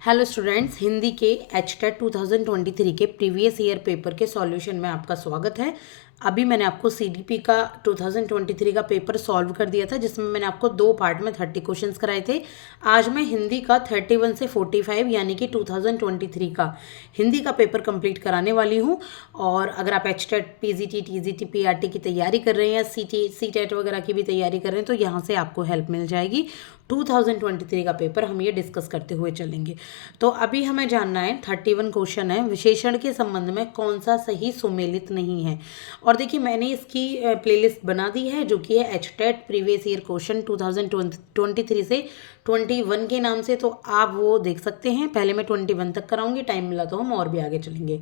Hello students, Hindi के HTET 2023 के previous year paper के सॉल्यूशन में आपका स्वागत है। अभी मैंने आपको सीडीपी का 2023 का पेपर सॉल्व कर दिया था, जिसमें मैंने आपको दो पार्ट में 30 क्वेश्चंस कराए थे। आज मैं हिंदी का 31 से 45 यानी कि 2023 का हिंदी का पेपर कंप्लीट कराने वाली हूँ। और अगर आप एचटेट, पीजीटी, टीजीटी, पीआरटी की तैयारी कर रहे हैं या सीटेट वगैरह की भी तैयारी कर रहे हैं तो यहाँ से आपको हेल्प मिल जाएगी। 2023 का पेपर हम ये डिस्कस करते हुए चलेंगे। तो अभी हमें जानना है 31 क्वेश्चन है, विशेषण के संबंध में कौन सा सही सुमेलित नहीं है। और देखिए, मैंने इसकी प्लेलिस्ट बना दी है जो कि है एचटेट प्रीवियस ईयर क्वेश्चन 2023 से 21 के नाम से। तो आप वो देख सकते हैं। पहले मैं 21 तक कराऊंगी, टाइम मिला तो हम और भी आगे चलेंगे।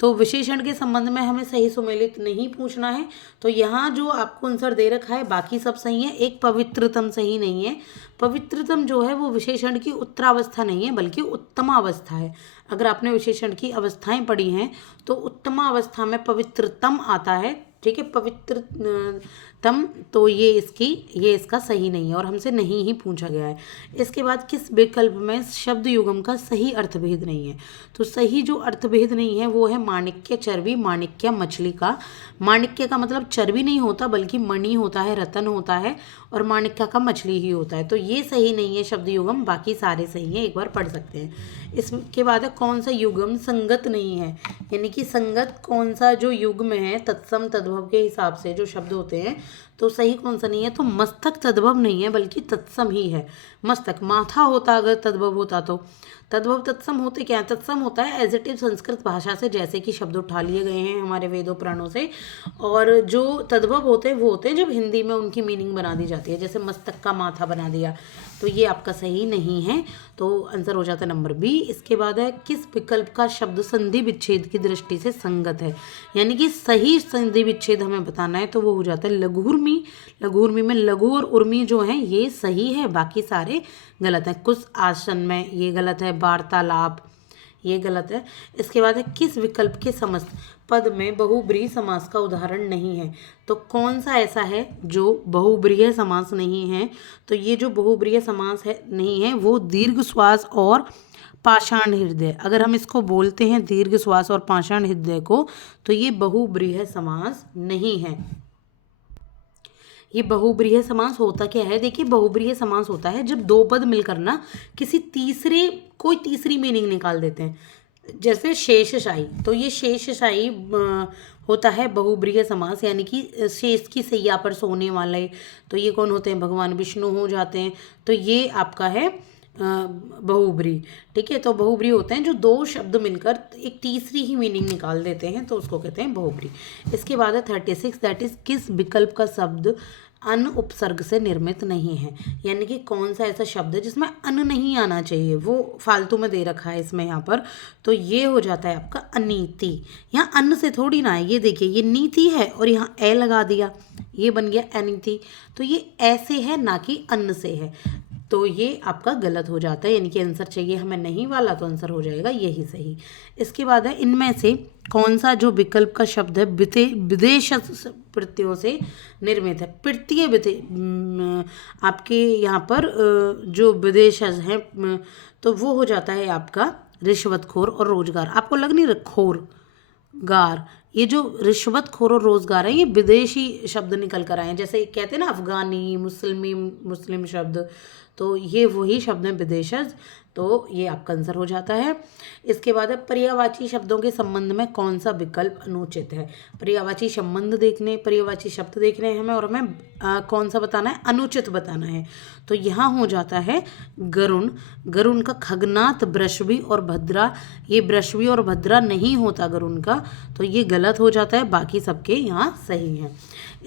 तो विशेषण के संबंध में हमें सही सुमेलित नहीं पूछना है। तो यहाँ जो आपको आंसर दे रखा है बाकी सब सही है, एक पवित्रतम सही नहीं है। पवित्रतम जो है वो विशेषण की उत्तरावस्था नहीं है बल्कि उत्तमावस्था है। अगर आपने विशेषण की अवस्थाएं पढ़ी हैं तो उत्तमावस्था में पवित्रतम आता है, ठीक है, पवित्रतम। तो ये इसका सही नहीं है और हमसे नहीं ही पूछा गया है। इसके बाद किस विकल्प में शब्द युगम का सही अर्थभेद नहीं है। तो सही जो अर्थभेद नहीं है वो है माणिक्य चर्बी, माणिक्य मछली का। माणिक्य का मतलब चर्बी नहीं होता बल्कि मणि होता है, रतन होता है, और माणिक्य का मछली ही होता है। तो ये सही नहीं है शब्द युगम, बाकी सारे सही हैं, एक बार पढ़ सकते हैं। इसके बाद है कौन सा युग्म संगत नहीं है, यानी कि संगत कौन सा जो युग्म है तत्सम तद्भव के हिसाब से जो शब्द होते हैं तो सही कौन सा नहीं है। तो मस्तक तद्भव नहीं है बल्कि तत्सम ही है। मस्तक माथा होता अगर तद्भव होता तो तद्भव तत्सम होते क्या है, तत्सम होता है एज इट इज संस्कृत भाषा से, जैसे कि शब्द उठा लिए गए हैं हमारे वेदों पुराणों से। और जो तद्भव होते हैं वो होते हैं जब हिंदी में उनकी मीनिंग बना दी जाती है, जैसे मस्तक का माथा बना दिया। तो ये आपका सही नहीं है, तो आंसर हो जाता है नंबर बी। इसके बाद है किस विकल्प का शब्द संधि विच्छेद की दृष्टि से संगत है, यानी कि सही संधि विच्छेद हमें बताना है तो वो हो जाता है लघुर्मी। लघुर्मी में लघु और उर्मी जो है ये सही है, बाकी सारे गलत है। कुछ आसन में ये गलत है, वार्तालाप ये गलत है। इसके बाद है किस विकल्प के समस्त पद में बहुब्रीहि समास का उदाहरण नहीं है। तो कौन सा ऐसा है जो बहुब्रीहि समास नहीं है। तो ये जो बहुब्रीहि समास है नहीं है वो दीर्घ श्वास और पाषाण हृदय। अगर हम इसको बोलते हैं दीर्घ श्वास और पाषाण हृदय को तो ये बहुब्रीहि समास नहीं है। ये बहुब्रीहि समास होता क्या है, देखिए बहुब्रीहि समास होता है जब दो पद मिलकर ना कोई तीसरी मीनिंग निकाल देते हैं। जैसे शेषशायी, तो ये शेषशायी होता है बहुब्रीहि समास, यानी कि शेष की सैया पर सोने वाले। तो ये कौन होते हैं, भगवान विष्णु हो जाते हैं। तो ये आपका है बहुब्रीहि, ठीक है। तो बहुब्रीहि होते हैं जो दो शब्द मिलकर एक तीसरी ही मीनिंग निकाल देते हैं, तो उसको कहते हैं बहुब्रीहि। इसके बाद है 36, दैट इज किस विकल्प का शब्द अन उपसर्ग से निर्मित नहीं है, यानी कि कौन सा ऐसा शब्द है जिसमें अन नहीं आना चाहिए, वो फालतू में दे रखा है इसमें यहाँ पर। तो ये हो जाता है आपका अनीति। यहाँ अन्न से थोड़ी ना है, ये देखिए ये नीति है और यहाँ ए लगा दिया, ये बन गया अनीति। तो ये ऐसे है ना कि अन्न से है, तो ये आपका गलत हो जाता है, यानी कि आंसर चाहिए हमें नहीं वाला, तो आंसर हो जाएगा यही सही। इसके बाद है इनमें से कौन सा जो विकल्प का शब्द है विदेश प्रत्ययों से निर्मित है। प्रत्यय आपके यहाँ पर जो विदेश हैं तो वो हो जाता है आपका रिश्वतखोर और रोजगार। आपको लग नहीं रहा खोर गार, ये जो रिश्वतखोर और रोजगार है ये विदेशी शब्द निकल कर आए हैं, जैसे कहते हैं ना अफगानी, मुस्लिम शब्द, तो ये वही शब्द हैं विदेशज। तो ये आपका आंसर हो जाता है। इसके बाद है पर्यायवाची शब्दों के संबंध में कौन सा विकल्प अनुचित है। पर्यायवाची पर्यायवाची शब्द देखने हैं हमें, और हमें कौन सा बताना है, अनुचित बताना है। तो यहाँ हो जाता है गरुण। गरुण का खगनाथ, वृषभी और भद्रा, ये वृषभी और भद्रा नहीं होता गरुण का, तो ये गलत हो जाता है, बाकी सबके यहाँ सही हैं।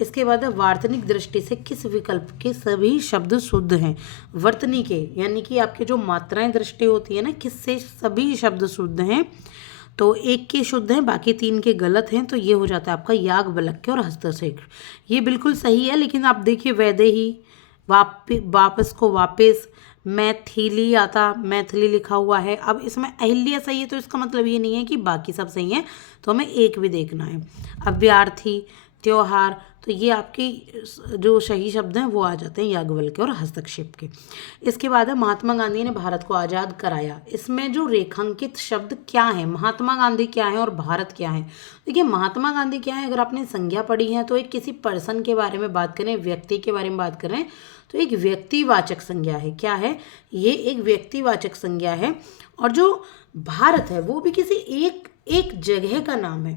इसके बाद वार्तनिक दृष्टि से किस विकल्प के सभी शब्द शुद्ध हैं। वर्तनी के, यानी कि आपके जो मात्राएं दृष्टि होती है ना, किससे सभी शब्द शुद्ध हैं। तो एक के शुद्ध हैं, बाकी तीन के गलत हैं। तो ये हो जाता है आपका याज्ञवल्क्य और हस्तक्षेप। ये बिल्कुल सही है, लेकिन आप देखिए वैदेही, वापस को वापस, मैथिली आता, मैथिली लिखा हुआ है। अब इसमें अहिल्या सही है तो इसका मतलब ये नहीं है कि बाकी सब सही हैं, तो हमें एक भी देखना है। अभ्यर्थी, त्योहार, तो ये आपकी जो सही शब्द हैं वो आ जाते हैं याज्ञवल्क्य और हस्तक्षेप के। इसके बाद है महात्मा गांधी ने भारत को आज़ाद कराया। इसमें जो रेखांकित शब्द क्या है, महात्मा गांधी क्या है और भारत क्या है। देखिए महात्मा गांधी क्या है, अगर आपने संज्ञा पढ़ी है तो एक किसी पर्सन के बारे में बात करें, व्यक्ति के बारे में बात करें, तो एक व्यक्तिवाचक संज्ञा है। क्या है ये, एक व्यक्तिवाचक संज्ञा है। और जो भारत है वो भी किसी एक जगह का नाम है,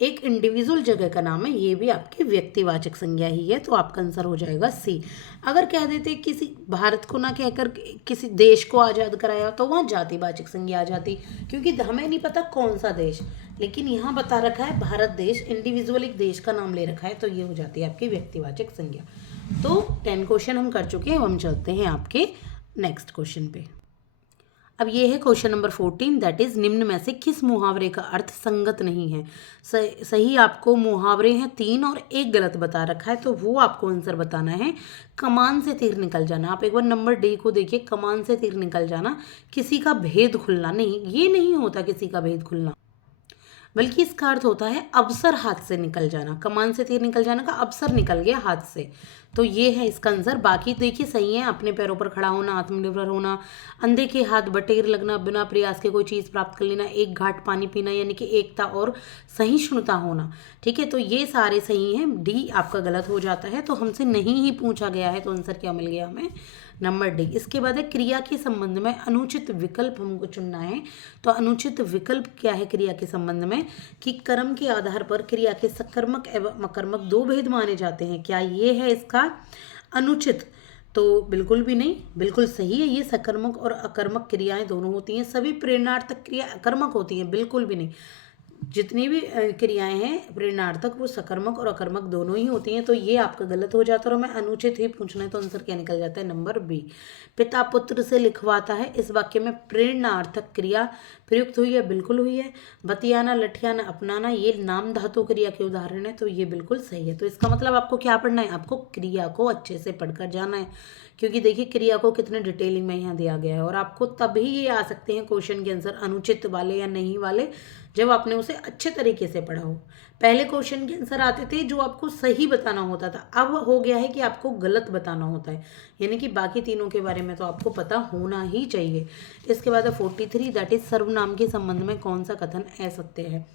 एक इंडिविजुअल जगह का नाम है, ये भी आपकी व्यक्तिवाचक संज्ञा ही है। तो आपका आंसर हो जाएगा सी। अगर कह देते किसी भारत को ना कहकर किसी देश को आज़ाद कराया तो वहाँ जातिवाचक संज्ञा आ जाती, क्योंकि हमें नहीं पता कौन सा देश, लेकिन यहाँ बता रखा है भारत देश, इंडिविजुअल एक देश का नाम ले रखा है, तो ये हो जाती है आपकी व्यक्तिवाचक संज्ञा। तो 10 क्वेश्चन हम कर चुके हैं। हम चलते हैं आपके नेक्स्ट क्वेश्चन पे। अब ये है क्वेश्चन नंबर 14, दैट इज निम्न में से किस मुहावरे का अर्थ संगत नहीं है। सही आपको मुहावरे हैं 3 और 1 गलत बता रखा है, तो वो आपको आंसर बताना है। कमान से तीर निकल जाना, आप एक बार नंबर डी को देखिए, कमान से तीर निकल जाना, किसी का भेद खुलना नहीं, ये नहीं होता किसी का भेद खुलना, बल्कि इसका अर्थ होता है अवसर हाथ से निकल जाना। कमान से तीर निकल जाना का अवसर निकल गया हाथ से, तो ये है इसका आंसर। बाकी देखिए सही है, अपने पैरों पर खड़ा होना, आत्मनिर्भर होना, अंधे के हाथ बटेर लगना, बिना प्रयास के कोई चीज़ प्राप्त कर लेना, एक घाट पानी पीना, यानी कि एकता और सहिष्णुता होना। ठीक है, तो ये सारे सही हैं। डी आपका गलत हो जाता है, तो हमसे नहीं ही पूछा गया है, तो आंसर क्या मिल गया हमें, नंबर डी। इसके बाद है क्रिया के संबंध में अनुचित विकल्प हमको चुनना है। तो अनुचित विकल्प क्या है क्रिया के संबंध में, कि कर्म के आधार पर क्रिया के सकर्मक एवं अकर्मक 2 भेद माने जाते हैं। क्या ये है इसका अनुचित, तो बिल्कुल भी नहीं, बिल्कुल सही है। ये सकर्मक और अकर्मक क्रियाएं दोनों होती हैं। सभी प्रेरणार्थक क्रिया अकर्मक होती हैं, बिल्कुल भी नहीं। जितनी भी क्रियाएं हैं प्रेरणार्थक, वो सकर्मक और अकर्मक दोनों ही होती हैं, तो ये आपका गलत हो जाता है। और हमें अनुचित ही पूछना है, तो आंसर क्या निकल जाता है, नंबर बी। पिता पुत्र से लिखवाता है, इस वाक्य में प्रेरणार्थक क्रिया प्रयुक्त हुई है, बिल्कुल हुई है। बतियाना, लठियाना, अपनाना, ये नाम धातु क्रिया के उदाहरण है, तो ये बिल्कुल सही है। तो इसका मतलब आपको क्या पढ़ना है, आपको क्रिया को अच्छे से पढ़कर जाना है, क्योंकि देखिए क्रिया को कितने डिटेलिंग में यहाँ दिया गया है। और आपको तभी ये आ सकते हैं क्वेश्चन के आंसर, अनुचित वाले या नहीं वाले, जब आपने उसे अच्छे तरीके से पढ़ा हो। पहले क्वेश्चन के आंसर आते थे जो आपको सही बताना होता था, अब हो गया है कि आपको गलत बताना होता है, यानी कि बाकी तीनों के बारे में तो आपको पता होना ही चाहिए। इसके बाद 43, दैट इज सर्वनाम के संबंध में कौन सा कथन असत्य है।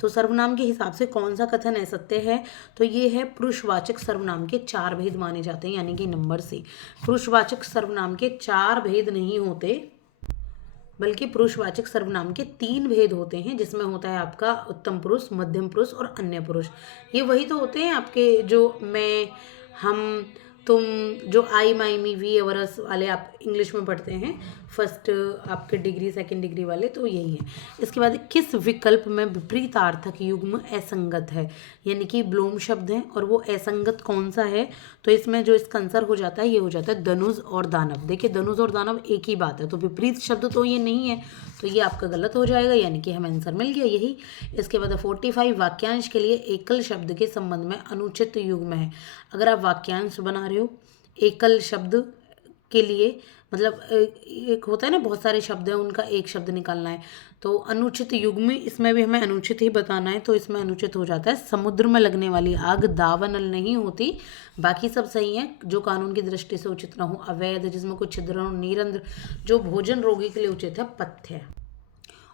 तो सर्वनाम के हिसाब से कौन सा कथन असत्य है, तो ये है पुरुषवाचक सर्वनाम के 4 भेद माने जाते हैं, यानी कि नंबर सी। पुरुषवाचक सर्वनाम के 4 भेद नहीं होते, बल्कि पुरुषवाचक सर्वनाम के 3 भेद होते हैं, जिसमें होता है आपका उत्तम पुरुष, मध्यम पुरुष और अन्य पुरुष। ये वही तो होते हैं आपके जो मैं, हम, तुम, जो आई, माई, मी, वी, अवरस वाले आप इंग्लिश में पढ़ते हैं, फर्स्ट आपके डिग्री, सेकंड डिग्री वाले, तो यही है। इसके बाद किस विकल्प में विपरीतार्थक युग्म असंगत है, यानी कि ब्लोम शब्द है और वो असंगत कौन सा है, तो इसमें जो इसका आंसर हो जाता है, ये हो जाता है धनुष और दानव। देखिए धनुष और दानव एक ही बात है, तो विपरीत शब्द तो ये नहीं है, तो ये आपका गलत हो जाएगा, यानी कि हमें आंसर मिल गया यही। इसके बाद 45, वाक्यांश के लिए एकल शब्द के संबंध में अनुचित युग्म है। अगर आप वाक्यांश बना रहे हो एकल शब्द के लिए, मतलब एक होता है ना बहुत सारे शब्द हैं, उनका एक शब्द निकालना है, तो अनुचित युग्म, इसमें भी हमें अनुचित ही बताना है, तो इसमें अनुचित हो जाता है समुद्र में लगने वाली आग दावानल नहीं होती। बाकी सब सही है, जो कानून की दृष्टि से उचित ना हो, अवैध, जिसमें कुछ छिद्र हो, नीरंध्र, जो भोजन रोगी के लिए उचित है, पथ्य।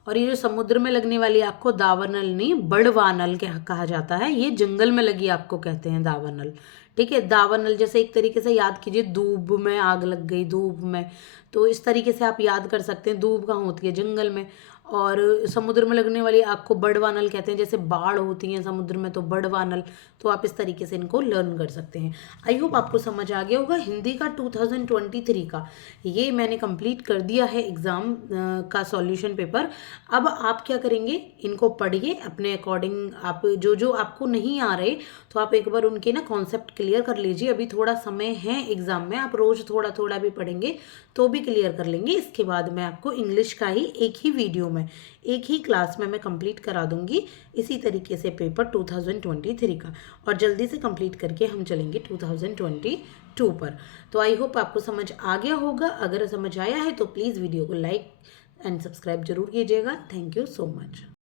और ये जो समुद्र में लगने वाली आग को दावानल नहीं बड़वानल कहा जाता है, ये जंगल में लगी आग को कहते हैं दावानल। ठीक है, दावानल जैसे एक तरीके से याद कीजिए, दूब में आग लग गई, दूब में, तो इस तरीके से आप याद कर सकते हैं। दूब कहाँ होती है, जंगल में, और समुद्र में लगने वाली आग को बड़वानल कहते हैं, जैसे बाढ़ होती है समुद्र में तो बड़वानल, तो आप इस तरीके से इनको लर्न कर सकते हैं। आई होप आपको समझ आ गया होगा। हिंदी का 2023 का ये मैंने कंप्लीट कर दिया है एग्ज़ाम का सॉल्यूशन पेपर। अब आप क्या करेंगे, इनको पढ़िए अपने अकॉर्डिंग, आप जो आपको नहीं आ रहे तो आप एक बार उनके ना कॉन्सेप्ट क्लियर कर लीजिए। अभी थोड़ा समय है एग्ज़ाम में, आप रोज़ थोड़ा थोड़ा भी पढ़ेंगे तो भी क्लियर कर लेंगे। इसके बाद मैं आपको इंग्लिश का ही एक ही वीडियो में, एक ही क्लास में मैं कंप्लीट करा दूंगी इसी तरीके से पेपर 2023 का, और जल्दी से कंप्लीट करके हम चलेंगे 2022 पर। तो आई होप आपको समझ आ गया होगा। अगर समझ आया है तो प्लीज़ वीडियो को लाइक एंड सब्सक्राइब जरूर कीजिएगा। Thank you so much.